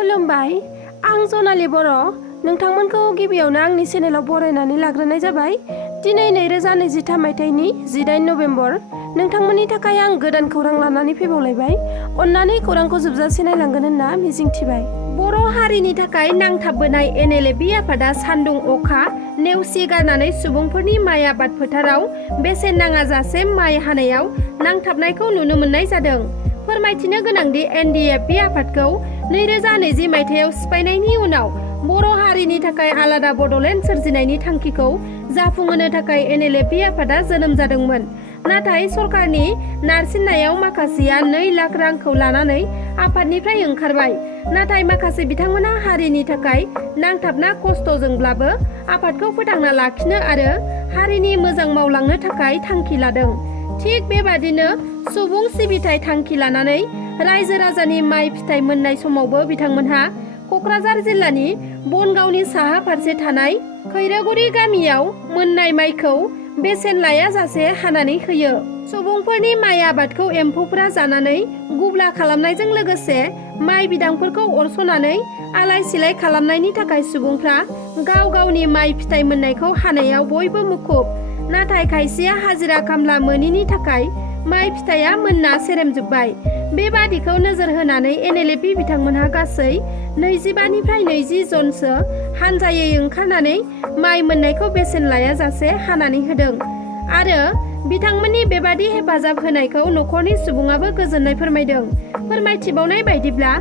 खुलुमबाय, आं जनालि बर'। नोंथांमोनखौ गिबियावनो आंनि चेनेलाव बरायनानै लाग्रोनाय जाबाय। दिनै 2023 मायथाइनि 18 नभेम्बर। नोंथांमोननि थाखाय आं गोदान खौरां लानानै फैबावलायबाय। अन्नानै खौरांखौ जोबजासे नायलांगोन होनना मिजिंथिबाय। बर' हारिनि थाखाय नांथाबबोनाय NLFB आफादा सान्दुं अखा नेवसि गारनानै सुबुंफोरनि माइ आबाद फोथाराव बेसेन नाङाजासे माइ हानायाव नांथाबनायखौ नुनो मोननाय जादों। फोरमायथिनो गोनांदि NDFB आफादखौ 2020 मायथाइयाव सिफायनायनि उनाव बर' हारिनि थाखाय आलादा बड'लेण्ड सोरजिनायनि थांखिखौ जाफुंहोनो थाखाय NLFB आफादा जोनोम जादोंमोन। नाथाय सरकारनि नारसिननायाव माखासेया 2 लाख रांखौ लानानै आफादनिफ्राय ओंखारबाय। नाथाय माखासे बिथांमोना हारिनि थाखाय नांथाबना खस्थ'जोंब्लाबो आफादखौ फोथांना लाखिनो आरो हारिनि मोजां मावलांनो थाखाय थांखि लादों। थिग बेबादिनो सुबुं सिबिथाय थांखि लानानै रायजो राजानि माइ फिथाइ मोननाय समावबो बिथांमोनहा क'क्राझार जिल्लानि बनगावनि साहा फारसे थानाय खैरोगुरि गामियाव मोननाय माइखौ बेसेन लायाजासे हानानै होयो। सुबुंफोरनि माइ आबादखौ एम्फौफोरा जानानै गुब्ला खालामनायजों लोगोसे माइ बिदांफोरखौ अरस'नानै आलाय सिलाय खालामनायनि थाखाय सुबुंफ्रा गाव गावनि माइ फिथाइ मोननायखौ हानायाव बयबो मुखुब। नाथाय खायसेया हाजिरा खामला मोनिनि थाखाय माइ फिथाइया मोनना सेरेमजोब्बाय। बेबादिखौ नोजोर होनानै NLFB बिथांमोनहा गासै 25 निफ्राय 20 जनसो हानजायै ओंखारनानै माइ मोननायखौ बेसेन लायाजासे हानानै होदों। आरो बिथांमोननि बेबादि हेफाजाब होनायखौ न'खरनि सुबुङाबो गोजोननाय फोरमायदों। फोरमायथिबावनाय बायदिब्ला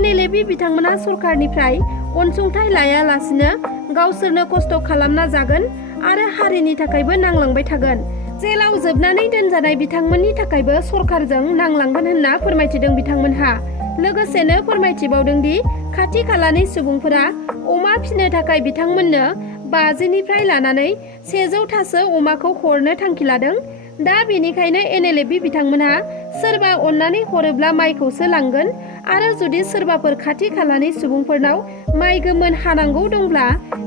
NLFB बिथांमोना सरकारनिफ्राय अनसुंथाइ लायालासिनो गावसोरनो खस्थ' खालामना जागोन आरो हारिनि थाखायबो नांलांबाय थागोन। जेलाव जोबनानै दोनजानाय बिथांमोननि थाखायबो सरकारजों नांलांगोन होनना फोरमायथिदों बिथांमोनहा। लोगोसेनो फोरमायथिबावदों दि खाथि खालानि सुबुंफोरा अमा फिनो थाखाय बिथांमोननो 50 निफ्राय लानानै 100 थासो अमाखौ हरनो थांखि लादों। दा बेनिखायनो NLFB बिथांमोनहा सोरबा अननानै हरोब्ला माइखौसो लांगोन आरो जुदि सोरबाफोर खाथि खालानि सुबुंफोरनाव माइ गोमोन हानांगौ दंब्ला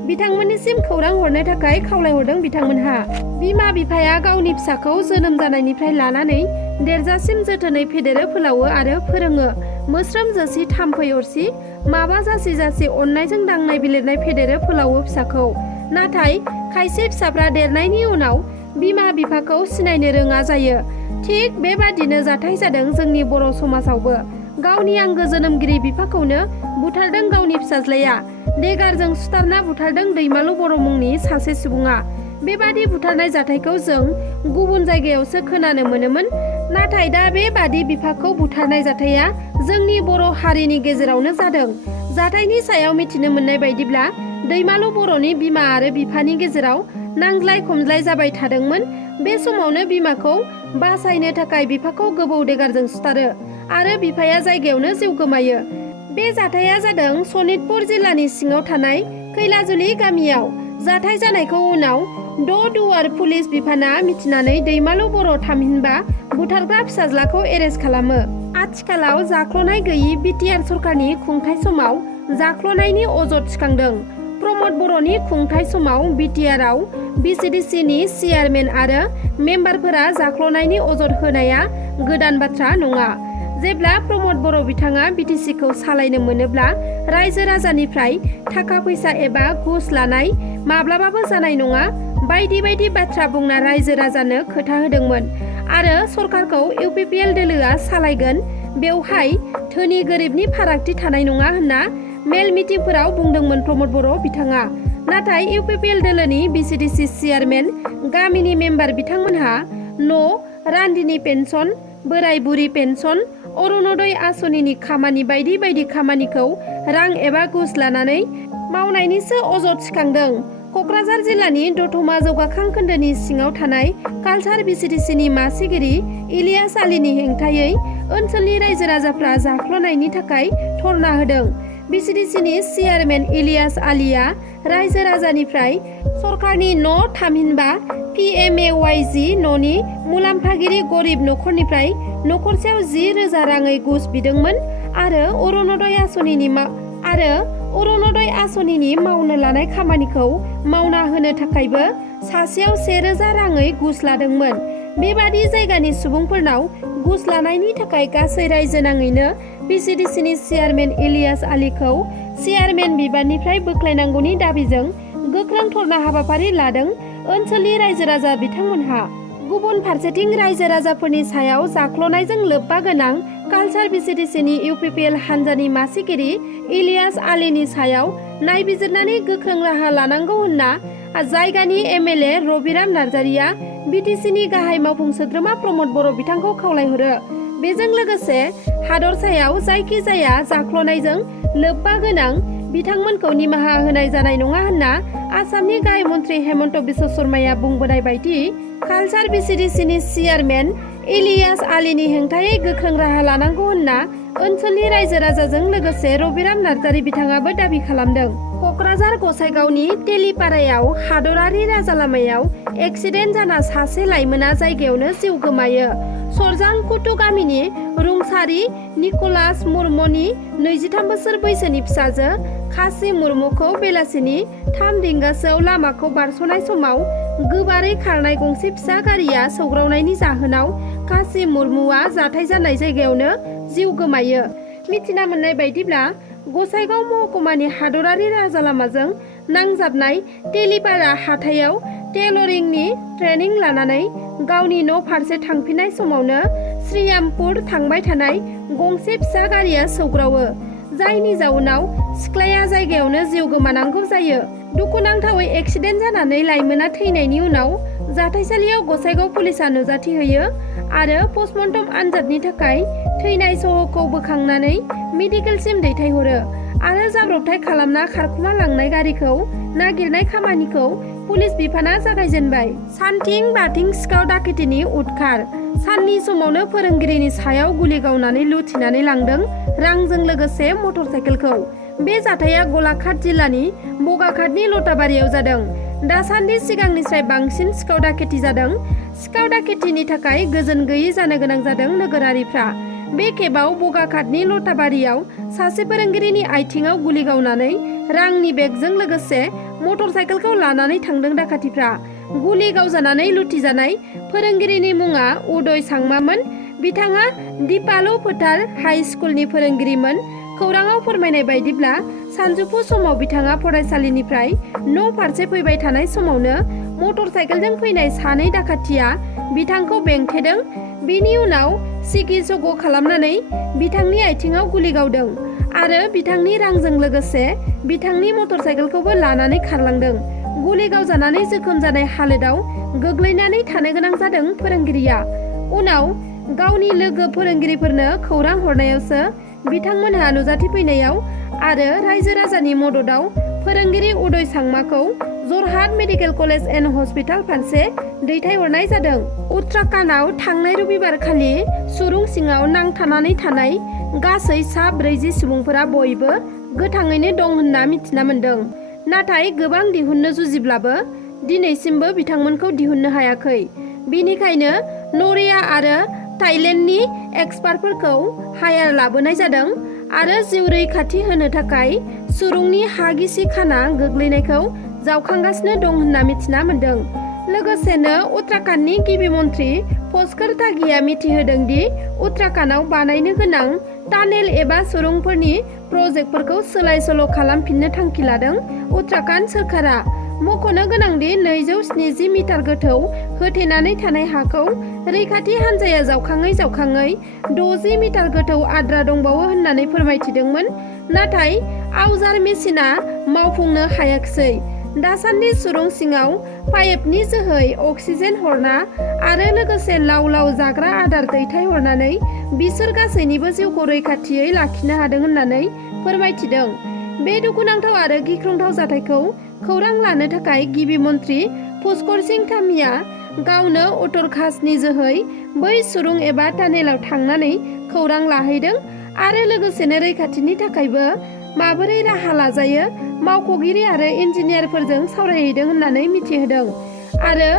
बिथांमोननिसिम खौरां हरनो थाखाय खावलायहरदों बिथांमोनहा। बिमा बिफाया गावनि फिसाखौ जोनोम जानायनिफ्राय लानानै देरजासिम जोथोनै फेदेरो फोलावो आरो फोरोङो। मोस्रोम जोसि थाम्फै अरसि माबा जासि जासि अननायजों दांनाय बिलिरनाय फेदेरो फोलावो फिसाखौ। नाथाय खायसे फिसाफ्रा देरनायनि उनाव बिमा बिफाखौ सिनायनो रोङा जायो। थिग बेबादिनो जाथाय जादों जोंनि बर' समाजावबो। गावनि आंगो जोनोमगिरि बिफाखौनो बुथारदों गावनि फिसाज्लाया। देगारजों सुथारना बुथारदों दैमालु बर' मुंनि सासे सुबुङा। बेबादि बुथारनाय जाथायखौ जों गुबुन जायगायावसो खोनानो मोनोमोन। नाथाय दा बेबादि बिफाखौ बुथारनाय जाथाया जोंनि बर' हारिनि गेजेरावनो जादों। जाथायनि सायाव मिथिनो मोननाय बायदिब्ला दैमालु बर'नि बिमा आरो बिफानि गेजेराव नांज्लाय खमज्लाय जाबाय थादोंमोन। बे समावनो बिमाखौ बासायनो थाखाय बिफाखौ गोबौ देगारजों सुथारो आरो बिफाया जायगायावनो जिउ गोमायो। बे जाथाया जादों सनितपुर जिल्लानि सिङाव थानाय खैलाजुलि गामियाव। जाथाय जानायखौ उनाव दुवार पुलिस बिफाना मिथिनानै दैमालु बर' थामहिनबा बुथारग्रा फिसाज्लाखौ एरेस्ट खालामो। आथिखालाव जाख्ल'नाय गैयि BTR सरकारनि खुंथाय समाव जाख्ल'नायनि अजद थिखांदों। प्रमद बर'नि खुंथाय समाव BTR-आव BCDC-नि चेयारमेन आरो मेम्बारफोरा जाख्ल'नायनि अजद होनाया गोदान बाथ्रा नङा। जेब्ला प्रमद बर' बिथाङा BTC-खौ सालायनो मोनोब्ला रायजो राजानिफ्राय थाखा फैसा एबा घुस लानाय माब्लाबाबो जानाय नङा बायदि बायदि बाथ्रा बुंना रायजो राजानो खोथा होदोंमोन। आरो सरकारखौ UPPL दोलोआ सालायगोन, बेवहाय धोनि गोरिबनि फारागथि थानाय नङा होनना मेल मिटिंफोराव बुंदोंमोन प्रमद बर' बिथाङा। नाथाय UPPL दोलोनि BCDC चेयारमेन गामिनि मेम्बार बिथांमोनहा न', रान्दिनि पेन्सन, बोराय बुरि पेन्सन, अरुणोदय आसनिनि खामानि बायदि बायदि खामानिखौ रां एबा घुस लानानै मावनायनिसो अजद थिखांदों। क'क्राझार जिल्लानि दतमा जौगाखां खोन्दोनि सिङाव थानाय कालचार BCDC-नि मासिगिरि इलियास आलीनि हेंथायै ओनसोलनि रायजो राजाफ्रा जाख्ल'नायनि थाखाय धर्ना होदों। BCDC-नि चेयारमेन इलियास आलीया रायजो राजानिफ्राय सरकारनि न' थामहिनबा PMAYG न'नि मुलाम्फागिरि गरिब न'खरनिफ्राय न'खरसेयाव 10,000 राङै घुस बिदोंमोन आरो अरुणोदय आसनिनि मावनो लानाय खामानिखौ मावना होनो थाखायबो सासेयाव 1,000 राङै घुस लादोंमोन। बेबादि जायगानि सुबुंफोरनाव घुस लानायनि थाखाय गासै रायजो नाङैनो पिसिडिसिनि चेयारमेन इलियास आलीखौ चेयारमेन बिबाननिफ्राय बोख्लायनांगौनि दाबिजों गोख्रों धरना हाबाफारि लादों ओनसोलनि रायजो राजा बिथांमोनहा। गुबुन फारसेथिं रायजो राजाफोरनि सायाव जाख्ल'नायजों लोब्बा गोनां कालचार पिसिडिसिनि इउपिपिएल हान्जानि मासिगिरि इलियास आलीनि सायाव नायबिजिरनानै गोख्रों राहा लानांगौ होनना जायगानि एमएलए रबिराम नार्जारिया बिटिसिनि गाहाय मावफुं सोद्रोमा प्रमद बर' बिथांखौ खावलायहरो। बेजों लोगोसे हादरसायाव जायखिजाया जाख्ल'नायजों लोब्बा गोनां बिथांमोनखौ निमाहा होनाय जानाय नङा होनना आसामनि गाहाय मन्त्रि हेमन्त बिश्व शर्माया बुंबोनाय बायदि कालचार पिसिडिसिनि चेयारमेन इलियास आलीनि हेंथायै गोख्रों राहा लानांगौ होनना ओनसोलनि रायजो राजाजों लोगोसे रबिराम नार्जारि बिथाङाबो दाबि खालामदों। क'क्राझार गसाइगावनि तेलिपारायाव हादरारि राजालामायाव एक्सिडेन्ट जाना सासे लाइमोना जायगायावनो जिउ गोमायो। सरजां कुटु गामिनि रुंसारि निक'लास मुर्मुनि 23 बोसोर बैसोनि फिसाजो खासि मुर्मुखौ बेलासिनि 3 रिंगासोआव लामाखौ बारस'नाय समाव गोबारै खारनाय गंसे फिसा गारिया सौग्रावनायनि जाहोनाव खासि मुर्मुआ जाथाय जानाय जायगायावनो जिउ गोमायो। मिथिना मोननाय बायदिब्ला गसाइगाव महकुमानि हादरारि राजालामाजों नांजाबनाय तेलिपारा हाथायाव टेलरिंनि ट्रेनिं लानानै गावनि न' फारसे थांफिननाय समावनो श्रीरामपुर थांबाय थानाय गंसे फिसा गारिया सौग्रावो, जायनि जाउनाव सिख्लाया जायगायावनो जिउ गोमानांगौ जायो। दुखुनांथावै एक्सिडेन्ट जानानै लाइमोना थैनायनि उनाव जाथायसालियाव गसाइगाव पुलिसा नुजाथि होयो आरो पस्टमर्टम आनजादनि थाखाय थैनाय सह'खौ बोखांनानै मेडिकेलसिम दैथायहरो आरो जाब्रबथाय खालामना खारखुमा लांनाय गारिखौ नागिरनाय खामानिखौ पुलिस बिफाना जागायजेनबाय। सानथिं बाथिं सिखाव दाखेथिनि उदखार। साननि समावनो फोरोंगिरिनि सायाव गुलि गावनानै लुथिनानै लांदों रांजों लोगोसे मटर साइकेलखौ। बे जाथाया गलाघाट जिल्लानि बगाघाटनि लताबारियाव जादों। दासान्दि सिगांनिफ्राय बांसिन सिखाव दाखेथि जादों। सिखाव दाखेथिनि थाखाय गोजोन गैयै जानो गोनां जादों नोगोरारिफ्रा। बे खेबाव बगाघाटनि लताबारियाव सासे फोरोंगिरिनि आथिङाव गुलि गावनानै रांनि बेगजों लोगोसे मटर साइकेलखौ लानानै थांदों दाखाथिफ्रा। गुलि गावजानानै लुथिजानाय फोरोंगिरिनि मुङा उदय सांमामोन। बिथाङा दिपालु फोथार हाइ स्कुलनि फोरोंगिरिमोन। खौराङाव फोरमायनाय बायदिब्ला सानजौफु समाव बिथाङा फरायसालिनिफ्राय न' फारसे फैबाय थानाय समावनो मटर साइकेलजों फैनाय सानै दाखाथिया बिथांखौ बेंथेदों। बिनि उनाव सिगि सग' खालामनानै बिथांनि आथिङाव गुलि गावदों आरो बिथांनि रांजों लोगोसे बिथांनि मटर साइकेलखौबो लानानै खारलांदों। गुलि गावजानानै जोखोम जानाय हालोदाव गोग्लैनानै थानो गोनां जादों फोरोंगिरिया। उनाव गावनि लोगो फोरोंगिरिफोरनो खौरां हरनायावसो बिथांमोनहा नुजाथिफैनायाव आरो रायजो राजानि मददाव फोरोंगिरि उदय सांमाखौ Jorhat medical college and hospital फारसे दैथायहरनाय जादों। उत्तराखन्डआव थांनाय रबिबारखालि सुरुं सिङाव नांथानानै थानाय गासै सा 40 सुबुंफोरा बयबो गोथाङैनो दं होनना मिथिना मोन्दों। नाथाय गोबां दिहुननो जुजिब्लाबो दिनैसिमबो बिथांमोनखौ दिहुननो हायाखै। बिनिखायनो नरिया आरो थाइलेण्डनि एक्सपार्टफोरखौ हायार लाबोनाय जादों आरो जिउ रैखाथि होनो थाखाय सुरुंनि हा गिसि खाना गोग्लैनायखौ जावखांगासिनो दं होनना मिथिना मोन्दों। लोगोसेनो उत्तराखन्डनि गिबि मन्त्रि भास्कर त्यागीया मिथिहोदों दि उत्तराखन्डआव बानायनो गोनां टानेल एबा सुरुंफोरनि प्रजेक्टफोरखौ सोलाय सोल' खालामफिननो थांखि लादों उत्तराखन्ड सोरखारा। मख'नो गोनांदि 270 मिटार गोथौ होथेनानै थानाय हाखौ रैखाथि हान्जाया जावखाङै 60 मिटार गोथौ आद्रा दंबावो होननानै फोरमायथिदोंमोन। नाथाय आवजार मेसिना मावफुंनो हायाखिसै। दासान्दि सुरुं सिङाव पाइपनि जोहै अक्सिजेन हरना आरो लोगोसे लाव लाव जाग्रा आदार दैथायहरनानै बिसोर गासैनिबो जिउखौ रैखाथियै लाखिनो हादों होननानै फोरमायथिदों। बे दुखुनांथाव आरो गिख्रंथाव जाथायखौ खौरां लानो थाखाय गिबि मन्त्रि पुष्कर सिं धामीया गावनो अटरकास्टनि जोहै बै सुरुं एबा टानेलाव थांनानै खौरां लाहैदों आरो लोगोसेनो रैखाथिनि थाखायबो माबोरै राहा लाजायो मावख'गिरि आरो इन्जिनियारफोरजों सावरायहैदों होननानै मिथिहोदों आरो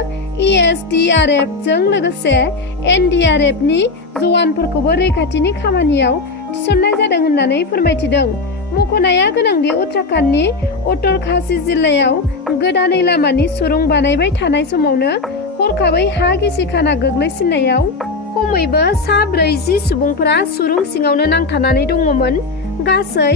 ESDRFजों लोगोसे NDRFनि जवानफोरखौबो रैखाथिनि खामानियाव थिसननाय जादों होननानै फोरमायथिदों। मख'नाया गोनांदि उत्तराखन्डनि उत्तरकाशी जिल्लायाव गोदानै लामानि सुरुं बानायबाय थानाय समावनो हरखाबै हा गिसिखाना गोग्लैसिननायाव खमैबो सा 40 सुबुंफोरा सुरुं सिङावनो नांथानानै दङमोन। गासै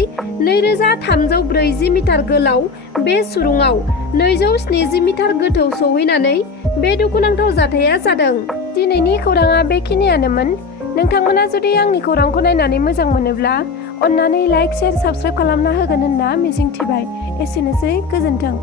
2340 मिटार गोलाव बे सुरुंआव 270 मिटार गोथौ सौहैनानै बे दुखुनांथाव जाथाया जादों। दिनैनि खौराङा बेखिनियानोमोन। नोंथांमोना जुदि आंनि खौरांखौ नायनानै मोजां मोनोब्ला अन्नानै लाइक, शेयार, साबस्क्राइब खालामना होगोन होनना मिजिंथिबाय। एसेनोसै, गोजोन्थों।